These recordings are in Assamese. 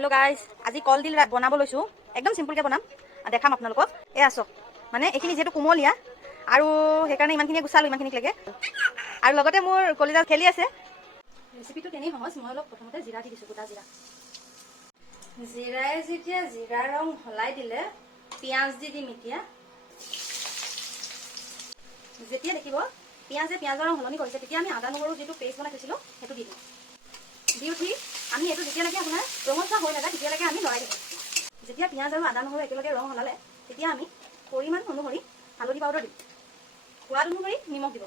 हेलो गाइस আজি কলডিল বনাব লৈছো একদম সিম্পলকে বনাম দেখাম আপোনালোকক এ আসক মানে এখিনি যেটো কোমলিয়া আৰু হেকাৰণে ইমানখিনি গুছালো ইমানখিনি লাগে আৰু লগতে মোৰ কলিজা খেলি আছে ৰেচিপিটো তেনে সহজ মই অলপ প্ৰথমতে জিৰা দি দিছো গোটা জিৰা জিৰাই যেতিয়া জিৰা ৰং হলাই দিলে পিয়াজ দি দিম এতিয়া যেতিয়া দেখিব পিয়াজৰ ৰং হলনি কৰিছে তেতিয়া আমি আদা নহৰু যেটো পেষ্ট বনাই থৈছিলো হেতু দি দিম দি উঠি আমি এটো যেতিয়া লাগে আপোনাৰ ৰঙচুৱা হৈ নাযায় তেতিয়া লাগে আমি লৰাই দিম যেতিয়া পিয়াজ আৰু আদা নহৰু একেলগে ৰং হলালে তেতিয়া আমি পৰিমাণ অনুসৰি হালধি পাউডাৰ দিম সোৱাদ অনুসৰি নিমখ দিব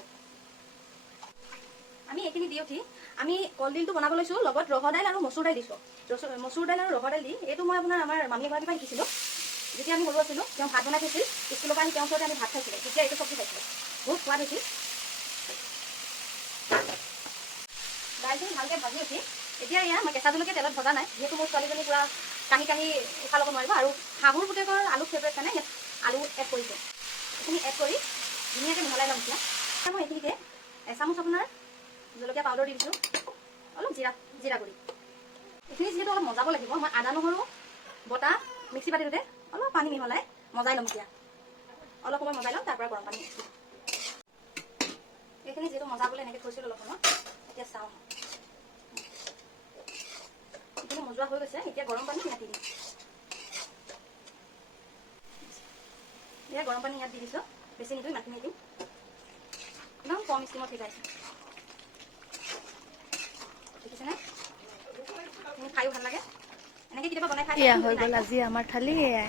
আমি এখিনি দি উঠি আমি কলডিলটো বনাব লৈছো লগত ৰহৰ দাইল আৰু মসুৰ দাইল দিছো মসুৰ দাইল আৰু ৰহৰ দাইল দি এটো মই আপোনাৰ আমাৰ মামী ঘৰৰ পৰা শিকিছিলো যেতিয়া আমি সৰু আছিলো তেওঁ ভাত বনাই থৈছিল স্কুলৰ পৰা তেওঁৰ ওচৰতে আমি ভাত খাইছিলো তেতিয়া এটো চব্জি খাইছিলো বহুত সোৱাদ হৈছিল দাইলটো ভালকে ভাজি উঠি এতিয়া ইয়া মই কেঁচা জলকীয়া তেলত ভজা নাই যেহেতু মোৰ ছোৱালীজনী পুৰা কাহি কাহি উঠা ল'ব নোৱাৰিব আৰু হাঁহুৰ পুতেকৰ আলু ফেভাৰেট কাৰণে আলু এড কৰিছে এইখিনি এড কৰি ধুনীয়াকৈ মিহলাই ল'ম এতিয়া মই এইখিনিতে এচামুচ আপোনাৰ জলকীয়া পাউডাৰ দি দিছোঁ অলপ জিৰা গুড়ি এইখিনি যিহেতু অলপ মজাব লাগিব মই আদা নহৰু বটা মিক্সি পাতিটোতে অলপ পানী মিহলাই মজাই ল'ম এতিয়া অলপ সময় মজাই ল'ম তাৰপৰা গৰম পানী এইখিনি যিহেতু মজাবলৈ এনেকৈ থৈছিলোঁ অলপ সময় এতিয়া চাওঁ এইখিনি মজোৱা হৈ গৈছে এতিয়া গৰম পানী ইয়াত দি দিম গৰম পানী ইয়াত দি দিছোঁ বেছি নিদিওঁ ইমানখিনি দিম একদম কম ষ্টিমত সিজাইছোঁ দেখিছেনে খায়ো ভাল লাগে এনেকৈ কেতিয়াবা বনাই খাই হৈ গ'ল আজি আমাৰ থালি এয়াই